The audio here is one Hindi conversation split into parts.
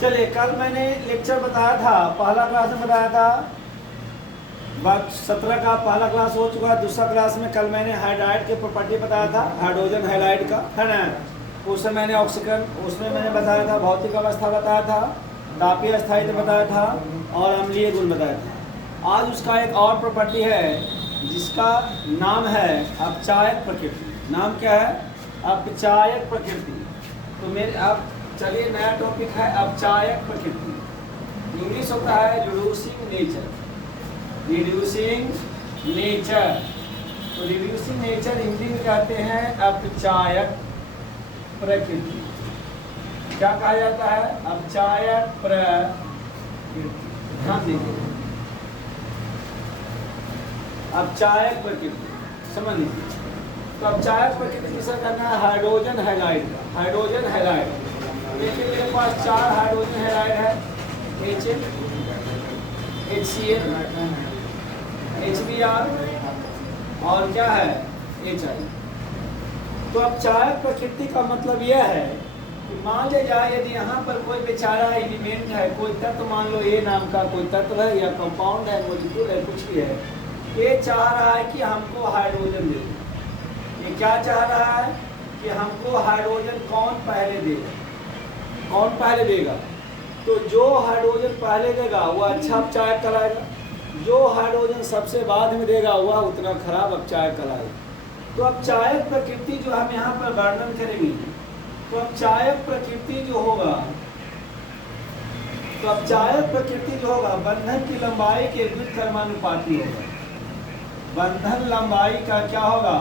चलिए, कल मैंने लेक्चर बताया था, पहला क्लास में बताया था, 17 का पहला क्लास हो चुका है। दूसरा क्लास में कल मैंने हाइड्राइड के प्रॉपर्टी बताया था, हाइड्रोजन हाइड्राइड का, है ना। उसमें मैंने ऑक्सीजन, उसमें मैंने बताया था, भौतिक अवस्था बताया था, तापीय स्थायित्व बताया था और अम्लीय गुण बताया था। आज उसका एक और प्रॉपर्टी है जिसका नाम है अपचायक प्रकृति। नाम क्या है? अपचायक प्रकृति। तो मेरे अब चलिए, नया टॉपिक है अपचायक प्रकृति। इंग्लिश होता है रिड्यूसिंग नेचर। रिड्यूसिंग नेचर, तो रिड्यूसिंग नेचर हिंदी में कहते हैं अपचायक प्रकृति। क्या कहा जाता है? अपचायक प्रकृति। ध्यान दीजिए, अपचायक प्रकृति समझ लीजिए। तो अपचायक प्रकृति किसका करना है? हाइड्रोजन हैलाइड का। हाइड्रोजन हैलाइड, देखिए मेरे पास 4 हाइड्रोजन हैलाइड है, HF, HCl, HBr और क्या है? HI। तो अपचायक प्रकृति का मतलब यह है कि मान ले जाए यदि यहाँ पर कोई बेचारा एलिमेंट है, कोई तत्व, मान लो ए नाम का कोई तत्व है या कंपाउंड है, मॉलिक्यूल है, कुछ भी है, ये चाह रहा है कि हमको हाइड्रोजन दे। ये क्या चाह रहा है कि हमको हाइड्रोजन कौन पहले देगा? कौन पहले देगा? तो जो हाइड्रोजन पहले देगा वो अच्छा अपचायक कहलाएगा, जो हाइड्रोजन सबसे बाद में देगा वह उतना खराब अपचायक कहलाएगा। तो अपचायक प्रकृति जो हम यहाँ पर वर्णन करेंगे, तो अपचायक प्रकृति जो होगा, तो अपचायक प्रकृति जो होगा बंधन की लंबाई के व्युत्क्रमानुपाती होगा। बंधन लंबाई का क्या होगा?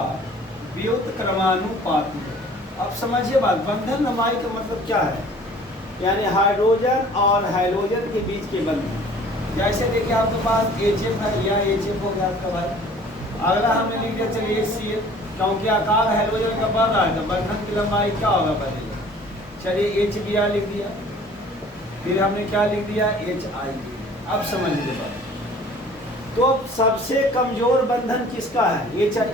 व्युत्क्रमानुपाती। अब समझिए बात, बंधन लंबाई का मतलब क्या है? यानी हाइड्रोजन और हाइड्रोजन के बीच के बंधन। जैसे देखिए आपके पास HF है, या HF हो गया आपका भाई। अगला हमने लिख दिया चलिए HCl, क्योंकि आकार हाइड्रोजन का बढ़ रहा है तो बंधन की लंबाई क्या होगा? बढ़ेगा। चलिए HBr लिख दिया, फिर हमने क्या लिख दिया? HI। अब समझ लीजिए बात। तो अब सबसे कमजोर बंधन किसका है? HI।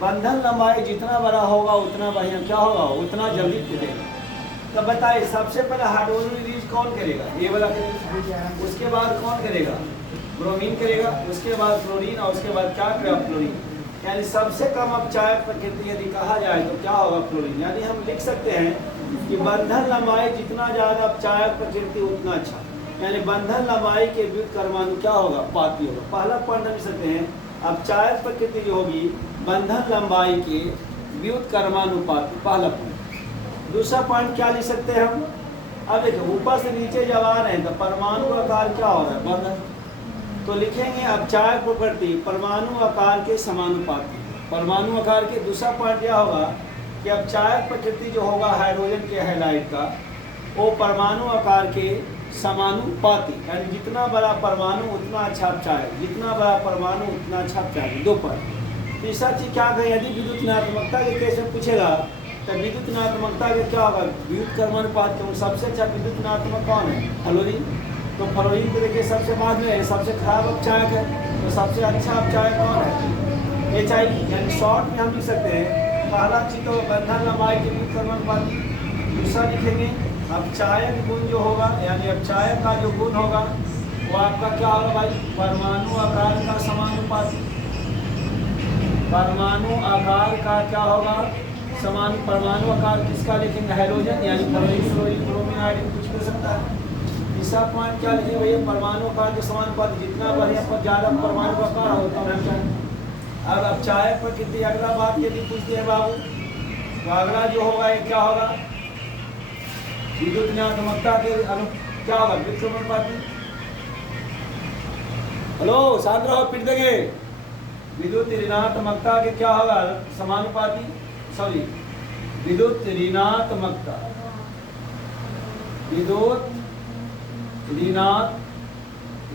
बंधन लंबाई जितना बड़ा होगा उतना बढ़िया क्या होगा? उतना जल्दी टूटेगा। तो बताइए, सबसे पहले हाइड्रोजन रिलीज कौन करेगा? ये वाला करेगा। उसके बाद कौन करेगा? ब्रोमीन करेगा। उसके बाद फ्लोरीन और उसके बाद क्या करेगा? फ्लोरीन। यानी सबसे कम अपचायक प्रकृति यदि कहा जाए तो क्या होगा? फ्लोरीन। यानी हम लिख सकते हैं कि बंधन लंबाई जितना ज़्यादा अपचायक प्रकृति उतना अच्छा। यानी बंधन लंबाई के व्युत्क्रमानु क्या होगा? पाती होगा। पहला पॉइंट हम लिख सकते हैं, अपचायक प्रकृति जो होगी बंधन लंबाई के व्युत्क्रमानुपाती, पहला पॉइंट। दूसरा पॉइंट क्या लिख सकते हैं हम? अब देखो, ऊपर से नीचे जब आ रहे हैं तो परमाणु आकार क्या हो रहा है? बंधन। तो लिखेंगे अपचायक प्रकृति परमाणु आकार के समानुपाती। परमाणु आकार के। दूसरा पॉइंट क्या होगा कि अपचायक प्रकृति जो होगा हाइड्रोजन के हैलाइड का, वो परमाणु आकार के समानुपाती। यानी जितना बड़ा परमाणु उतना अच्छा अपचायक, जितना बड़ा परमाणु उतना अच्छा अपचायक। 2 पॉइंट। तीसरा चीज क्या कहें, यदि विद्युत ऋणात्मकता के केस में पूछेगा तो विद्युत ऋणात्मकता के क्या होगा? व्युत्क्रमानुपात। तो सबसे अच्छा विद्युत ऋणात्मक कौन है? फ्लोरीन। तो फ्लोरीन को देखिए सबसे बाद में है, सबसे खराब अपचायक है, तो सबसे अच्छा अपचायक कौन है? HI। यानी शॉर्ट में हम लिख सकते हैं, पहला चीज तो बंधन लंबाई के व्युत्क्रमानुपाती। दूसरा लिखेंगे अपचायक गुण जो होगा, यानी अपचायक का जो गुण होगा वो आपका क्या होगा भाई? परमाणु आकार का समानुपाती। परमाणु आकार का क्या होगा? समान। परमाणु आकार किसका लिखेंगे? हाइड्रोजन, यानी फ्लोरीन, फ्लोरीन, ब्रोमीन, आयोडीन, कुछ भी सकता है। तीसरा पॉइंट क्या लिखेंगे भैया? परमाणु आकार के समानुपाती। जितना बढ़िया पर ज़्यादा परमाणु आकार हो उतना अच्छा। अब अपचायक प्रकृति अगला बात यदि पूछते हैं बाबू, तो अगला जो होगा ये क्या होगा? विद्युत ऋणात्मकता के क्या होगा? व्युत्क्रमानुपाती। हेलो, शांत रहो, पिट देंगे। विद्युत ऋणात्मकता के क्या होगा? समानुपाती। सॉरी, विद्युत ऋणात्मकता, विद्युत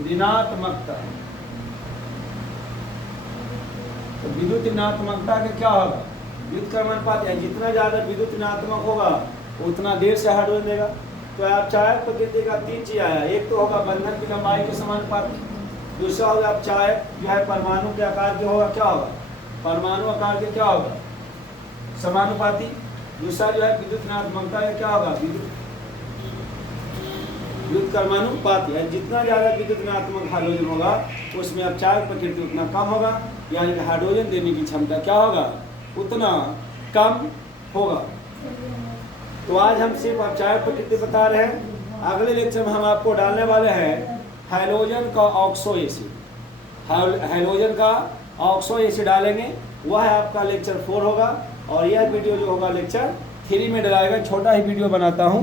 ऋणात्मकता। तो विद्युत ऋणात्मकता के क्या होगा? व्युत्क्रमानुपाती। जितना ज्यादा विद्युत ऋणात्मक होगा उतना देर से हाइड्रोजन देगा। तो अपचायक प्रकृति का 3 चीज आया। एक तो होगा बंधन की लंबाई के समानुपाती, दूसरा होगा अपचायक जो है परमाणु के आकार के होगा क्या होगा? परमाणु आकार के क्या होगा? समानुपाती। दूसरा जो है विद्युत ऋणात्मकता, या क्या होगा विद्युत कर्मानुपात, यानी जितना ज़्यादा विद्युत ऋणात्मक हाइड्रोजन होगा उसमें अपचायक प्रकृति उतना कम होगा, यानी कि हाइड्रोजन देने की क्षमता क्या होगा, उतना कम होगा। तो आज हम सिर्फ अपचायक प्रकृति बता रहे हैं। अगले लेक्चर में हम आपको डालने वाले हैं हाइड्रोजन का ऑक्सो एसिड, हाइड्रोजन का ऑक्सो एसिड डालेंगे, वह है आपका लेक्चर 4 होगा। और यह वीडियो जो होगा लेक्चर 3 में डलाएगा। छोटा ही वीडियो बनाता हूँ